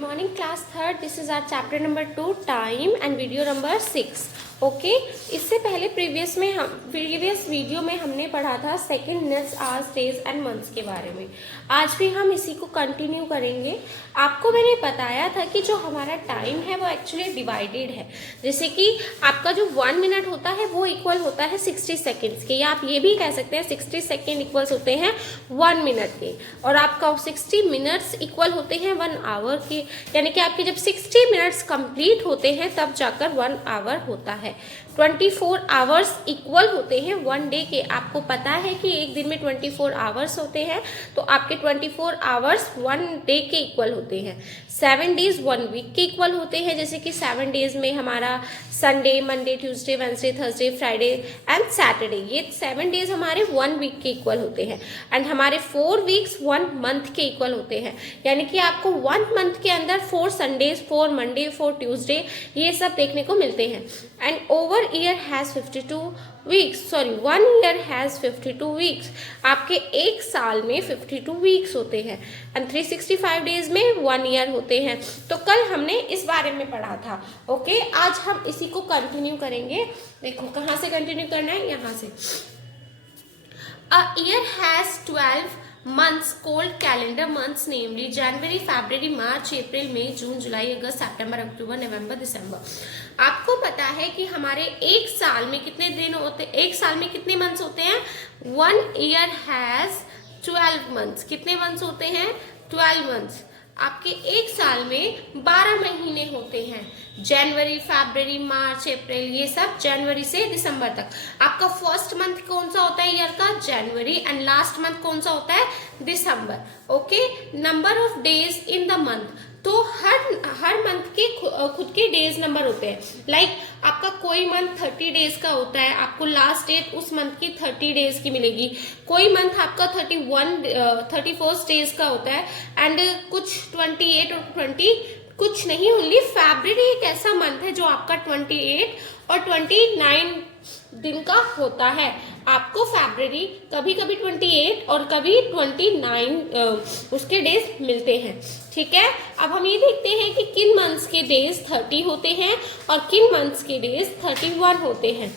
Morning class third. This is our chapter number 2 time and video number 6. Okay इससे पहले previous video में हमने पढ़ा था second, minutes, hours, days and months के बारे में। आज भी हम इसी को कंटिन्यू करेंगे। आपको मैंने बताया था कि जो हमारा टाइम है वो एक्चुअली डिवाइडेड है। जैसे कि आपका जो 1 मिनट होता है वो इक्वल होता है 60 सेकेंड्स के, या आप ये भी कह सकते हैं 60 सेकेंड इक्वल्स होते हैं 1 मिनट के, और आपका 60 मिनट्स इक्वल होते हैं 1 आवर के। यानी कि आपके जब 60 मिनट्स कंप्लीट होते हैं तब जाकर 1 आवर होता है। 24 आवर्स इक्वल होते हैं 1 डे के। आपको पता है कि एक दिन में 24 आवर्स होते हैं, तो आपके 24 आवर्स 1 डे के इक्वल होते हैं। 7 डेज 1 वीक के इक्वल होते हैं। जैसे कि 7 डेज में हमारा Sunday, Monday, Tuesday, Wednesday, Thursday, Friday and Saturday, ये 7 डेज हमारे 1 वीक के इक्वल होते हैं। एंड हमारे 4 वीक्स 1 मंथ के इक्वल होते हैं। यानी कि आपको 1 मंथ के अंदर 4 संडेज, 4 मंडे, 4 ट्यूसडे, ये सब देखने को मिलते हैं। And over year has 52 weeks, 1 year has 52 weeks. आपके एक साल में 52 वीक्स होते हैं एंड 365 डेज में 1 ईयर होते हैं। तो कल हमने इस बारे में पढ़ा था। ओके, आज हम इसी को कंटिन्यू करेंगे। देखो कहाँ से कंटिन्यू करना है, यहाँ से। A year has 12 months called calendar months, namely January, February, March, April, May, June, July, August, September, October, November, December। आपको पता है कि हमारे एक साल में कितने दिन होते, एक साल में कितने मंथ्स होते हैं? 1 year has 12 months। कितने मंथ्स होते हैं? 12 मंथ्स। आपके एक साल में 12 महीने होते हैं। जनवरी, फरवरी, मार्च, अप्रैल, ये सब जनवरी से दिसंबर तक। आपका फर्स्ट मंथ कौन सा होता है ईयर का? जनवरी। एंड लास्ट मंथ कौन सा होता है? दिसंबर। Okay, number of days in the month, तो हर मंथ के खुद के डेज नंबर होते हैं। लाइक आपका कोई मंथ 30 डेज का होता है, आपको लास्ट डेट उस मंथ की 30 डेज की मिलेगी। कोई मंथ आपका 31 डेज का होता है एंड कुछ 28 और 20 कुछ नहीं। ओनली फरवरी एक ऐसा मंथ है जो आपका 28 और 29 दिन का होता है। आपको फरवरी कभी कभी 28 और कभी 29 उसके डेज मिलते हैं। ठीक है, अब हम ये देखते हैं कि किन मंथ्स के डेज 30 होते हैं और किन मंथ्स के डेज 31 होते हैं।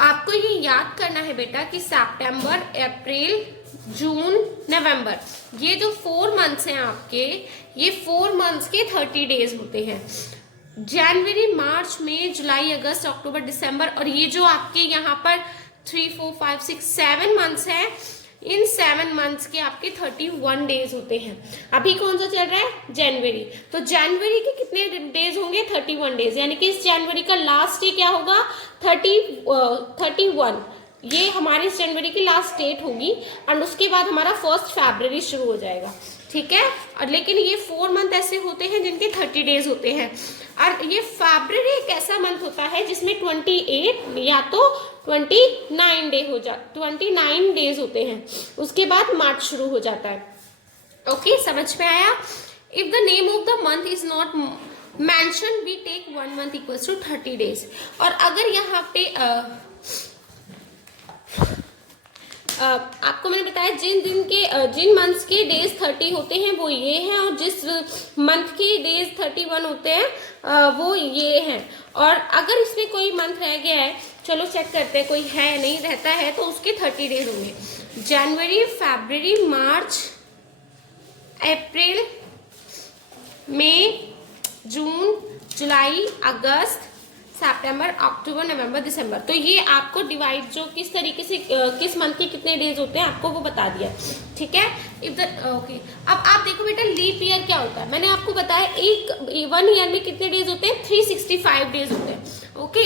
आपको ये याद करना है बेटा कि सितंबर, अप्रैल, जून, नवंबर, ये जो 4 मंथ्स हैं आपके, ये 4 मंथ्स के 30 डेज होते हैं। जनवरी, मार्च, मई, जुलाई, अगस्त, अक्टूबर, दिसंबर, और ये जो आपके यहाँ पर 3, 4, 5, 6, 7 मंथ्स हैं, इन 7 मंथ्स के आपके 31 डेज होते हैं। अभी कौन सा चल रहा है? जनवरी। तो जनवरी के कितने डेज होंगे? 31 डेज। यानी कि इस जनवरी का लास्ट डे क्या होगा? 31। ये हमारे इस जनवरी की लास्ट डेट होगी एंड उसके बाद हमारा 1 फरवरी शुरू हो जाएगा। ठीक है, और लेकिन ये 4 मंथ ऐसे होते हैं जिनके 30 डेज होते हैं। और ये फरवरी एक ऐसा मंथ होता है जिसमें 28 या तो 29 डेज होते हैं। उसके बाद मार्च शुरू हो जाता है। ओके, समझ में आया? If the name of the month is not mention we take 1 month equals to 30 days. और अगर यहाँ पे आपको मैंने बताया जिन मंथ्स के डेज 30 होते हैं वो ये हैं, और जिस मंथ के डेज 31 होते हैं वो ये हैं। और अगर इसमें कोई मंथ रह गया है, चलो चेक करते हैं, कोई है नहीं रहता है तो उसके 30 डेज होंगे। जनवरी, फरवरी, मार्च, अप्रैल, मई, जून, जुलाई, अगस्त, सितंबर, अक्टूबर, नवंबर, दिसंबर। तो ये आपको डिवाइड जो किस तरीके से किस मंथ के कितने डेज होते हैं आपको वो बता दिया। ठीक है, ओके। अब आप देखो बेटा, लीप ईयर क्या होता है? मैंने आपको बताया 1 ईयर में कितने डेज होते हैं? 365 डेज होते हैं। ओके,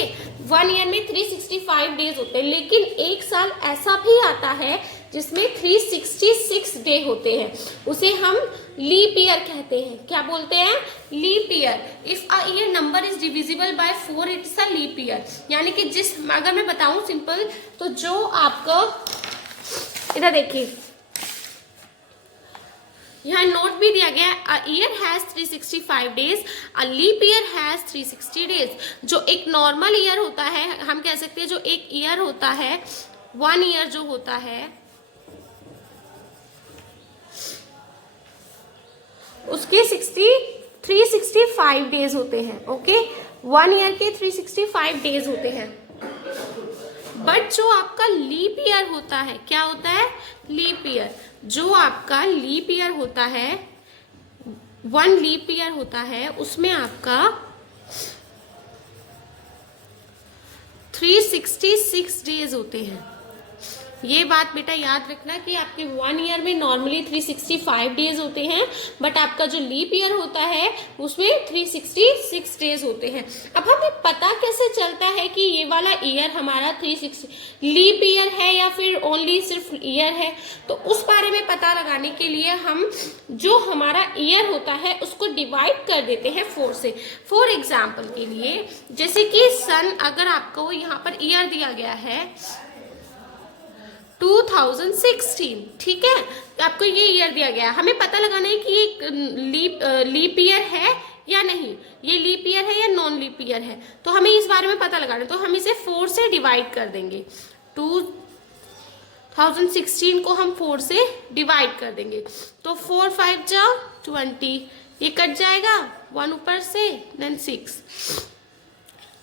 1 ईयर में 365 डेज होते हैं, लेकिन एक साल ऐसा भी आता है जिसमें 366 डे होते हैं, उसे हम लीप ईयर कहते हैं। क्या बोलते हैं? Leap year. If a year number is divisible by 4 it's a leap year. यानी कि अगर मैं बताऊं सिंपल, तो जो आपको इधर देखिए, यहाँ नोट भी दिया गया, a year has 365 days, a leap year has 360 days. जो एक नॉर्मल ईयर होता है, हम कह सकते हैं जो एक ईयर होता है, 1 ईयर जो होता है, उसके 60 365 डेज होते हैं। ओके, 1 ईयर के 365 डेज होते हैं। बट जो आपका लीप ईयर होता है, क्या होता है? Leap year. जो आपका लीप ईयर होता है, 1 लीप ईयर होता है, उसमें आपका 366 डेज होते हैं। ये बात बेटा याद रखना कि आपके 1 ईयर में नॉर्मली 365 डेज होते हैं, बट आपका जो लीप ईयर होता है उसमें 366 डेज होते हैं। अब हमें पता कैसे चलता है कि ये वाला ईयर हमारा 360 लीप ईयर है या फिर ओनली सिर्फ ईयर है? तो उस बारे में पता लगाने के लिए हम जो हमारा ईयर होता है उसको डिवाइड कर देते हैं 4 से। फॉर एग्जाम्पल के लिए, जैसे कि सन, अगर आपको यहाँ पर ईयर दिया गया है 2016, ठीक है, तो आपको ये ईयर दिया गया है, हमें पता लगाना है कि ये लीप ईयर है या नहीं, ये लीप ईयर है या नॉन लीप ईयर है, तो हमें इस बारे में पता लगाना है। तो हम इसे 4 से डिवाइड कर देंगे। 2016 को हम 4 से डिवाइड कर देंगे, तो 4 5 जा 20, ये कट जाएगा 1 ऊपर से, देन 6।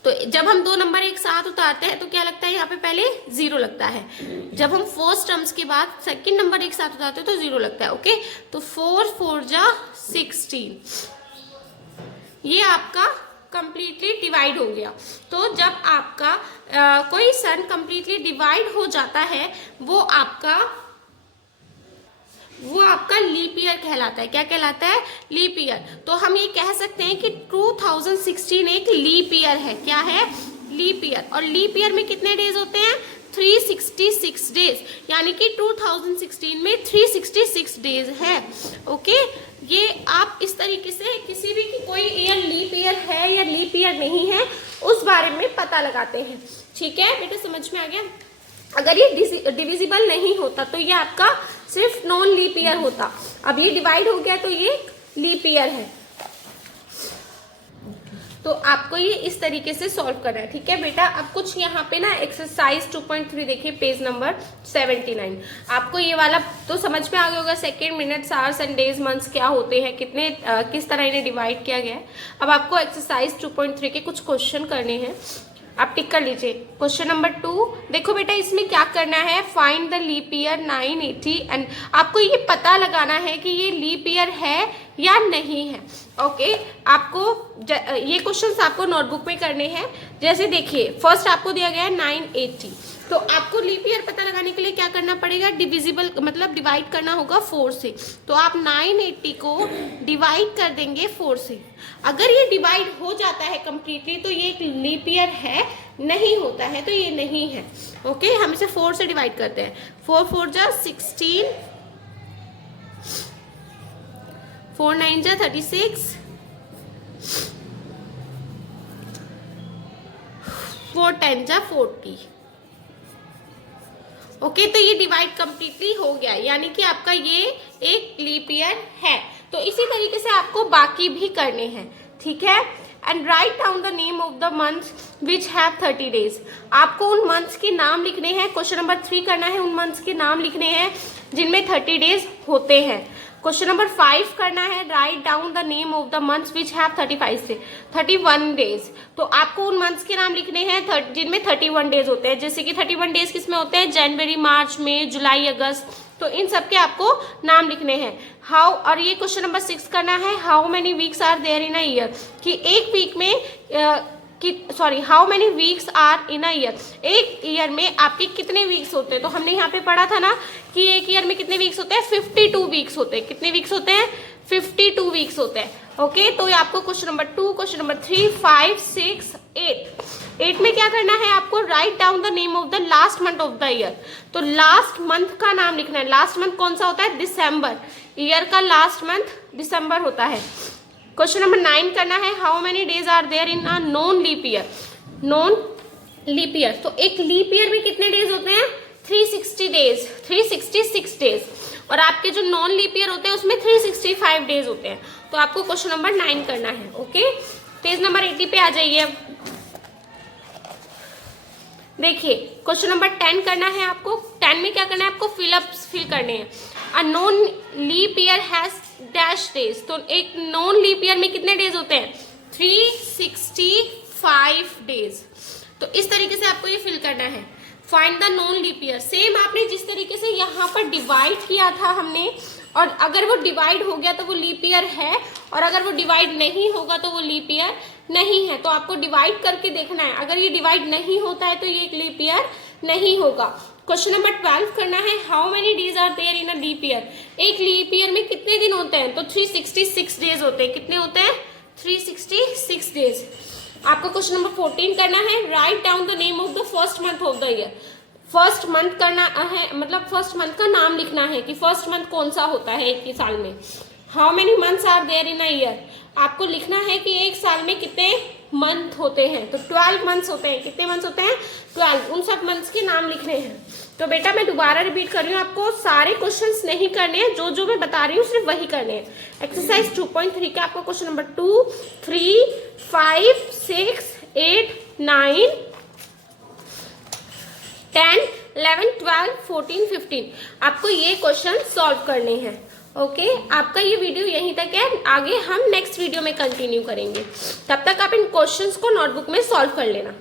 तो जब हम 2 नंबर एक साथ उतारते हैं तो क्या लगता है? यहाँ पे पहले 0 लगता है। जब हम फर्स्ट टर्म्स के बाद सेकंड नंबर एक साथ उतारते हैं तो 0 लगता है। ओके, तो 4 4 जा 16, ये आपका कंप्लीटली डिवाइड हो गया। तो जब आपका कोई सन कंप्लीटली डिवाइड हो जाता है, वो आपका लीप ईयर कहलाता है। क्या कहलाता है? Leap year. तो हम ये कह सकते हैं कि 2016 एक लीप ईयर है। क्या है? Leap year. और लीप ईयर में कितने डेज होते हैं? 366 डेज, यानी कि 2016 में 366 डेज है। ओके, ये आप इस तरीके से किसी भी की कोई ईयर लीप ईयर है या लीप ईयर नहीं है उस बारे में पता लगाते हैं। ठीक है बेटा, समझ में आ गया? अगर ये डिविजिबल नहीं होता तो ये आपका सिर्फ नॉन लीप ईयर होता। अब ये डिवाइड हो गया तो ये लीप ईयर है। तो आपको ये इस तरीके से सॉल्व करना है। ठीक है बेटा, अब कुछ यहाँ पे ना एक्सरसाइज 2.3 देखिए, पेज नंबर 79। आपको ये वाला तो समझ में आ गया होगा, second, minutes, hours and days, months क्या होते हैं, कितने किस तरह इन्हें डिवाइड किया गया है। अब आपको एक्सरसाइज 2.3 के कुछ क्वेश्चन करने हैं, आप टिक कर लीजिए। क्वेश्चन नंबर 2 देखो बेटा, इसमें क्या करना है? Find the leap year 980 and आपको ये पता लगाना है कि ये लीप ईयर है या नहीं है। ओके, आपको ये क्वेश्चंस आपको नोटबुक में करने हैं। जैसे देखिए, फर्स्ट आपको दिया गया है 980, तो आपको लीप ईयर पता लगाने के लिए क्या करना पड़ेगा? डिविजिबल मतलब डिवाइड करना होगा 4 से। तो आप 980 को डिवाइड कर देंगे 4 से। अगर ये डिवाइड हो जाता है कंप्लीटली तो ये एक लीप ईयर है, नहीं होता है तो ये नहीं है। ओके, हम इसे 4 से डिवाइड करते हैं। 4 4 जा 16, 4 9 जा 36, 4 10 जा 40। ओके, तो ये डिवाइड कंप्लीटली हो गया, यानी कि आपका ये एक लीप ईयर है। तो इसी तरीके से आपको बाकी भी करने हैं। ठीक है, and write down the name of the months which have 30 days. आपको उन मंथ्स के नाम लिखने हैं। क्वेश्चन नंबर 3 करना है, उन मंथ्स के नाम लिखने हैं जिनमें 30 डेज होते हैं। क्वेश्चन नंबर 5 करना है, write down the name of the months which have 31 days. तो आपको उन मंथ्स के नाम लिखने हैं जिनमें 31 डेज होते हैं। जैसे कि 31 डेज किसमें होते हैं? जनवरी, मार्च, मई, जुलाई, अगस्त। तो इन सब के आपको नाम लिखने हैं। हाउ, और ये क्वेश्चन नंबर 6 करना है, how many weeks are there in a year, कि एक वीक में how many weeks are in a year, एक ईयर में आपके कितने वीक्स होते हैं। तो हमने यहाँ पे पढ़ा था ना कि एक ईयर में कितने वीक्स होते हैं? 52 वीक्स होते हैं। कितने वीक्स होते हैं? 52 वीक्स होते हैं। ओके, तो आपको क्वेश्चन नंबर 2, क्वेश्चन नंबर 3, 5, 6, 8 में क्या करना है? आपको write down the name of the last month of the year. तो लास्ट मंथ का नाम लिखना है। लास्ट मंथ कौन सा होता है? दिसंबर। ईयर का लास्ट मंथ दिसंबर होता है। क्वेश्चन नंबर 9 करना है, how many days are there in a non leap year. Non leap year, तो एक लीप ईयर में कितने डेज होते हैं? 360 डेज, 366 डेज। और आपके जो नॉन लीप ईयर होते हैं उसमें 365 डेज होते हैं। तो आपको क्वेश्चन नंबर 9 करना है। ओके, पेज नंबर 80 पे आ जाइए। देखिए, क्वेश्चन नंबर 10 करना है आपको। 10 में क्या करना है? आपको फिल करने हैं। A non leap year has dash days. तो एक नॉन लीप ईयर में कितने डेज होते हैं? 365 डेज। तो इस तरीके से आपको ये फिल करना है। Find the non leap year, same आपने जिस तरीके से यहाँ पर डिवाइड किया था हमने, और अगर वो डिवाइड हो गया तो वो लीप ईयर है, और अगर वो डिवाइड नहीं होगा तो वो लीप ईयर नहीं है। तो आपको डिवाइड करके देखना है, अगर ये डिवाइड नहीं होता है तो ये एक लीप ईयर नहीं होगा। क्वेश्चन नंबर 12 करना है, how many days are there in a leap year. एक लीप ईयर में कितने दिन होते हैं, तो 366 डेज होते हैं। कितने होते हैं, 366 डेज। आपको क्वेश्चन नंबर 14 करना है, write down the name of the first month of the year. First month करना है, मतलब फर्स्ट मंथ का नाम लिखना है कि फर्स्ट मंथ कौन सा होता है एक ही साल में। How many months are there in a year, आपको लिखना है कि एक साल में कितने मंथ होते हैं। तो 12 मंथ्स होते हैं। कितने मंथ्स होते हैं, 12। उन सब मंथ्स के नाम लिखने हैं। तो बेटा मैं दोबारा रिपीट कर रही हूँ, आपको सारे क्वेश्चंस नहीं करने हैं, जो जो मैं बता रही हूँ सिर्फ वही करने हैं। एक्सरसाइज 2.3 का आपको क्वेश्चन नंबर 2, 3, 5, 6, 8, 9, 10, 11, 12, 14, 15 आपको ये क्वेश्चन सॉल्व करने हैं। ओके, आपका ये वीडियो यहीं तक है, आगे हम नेक्स्ट वीडियो में कंटिन्यू करेंगे। तब तक आप इन क्वेश्चंस को नोटबुक में सॉल्व कर लेना।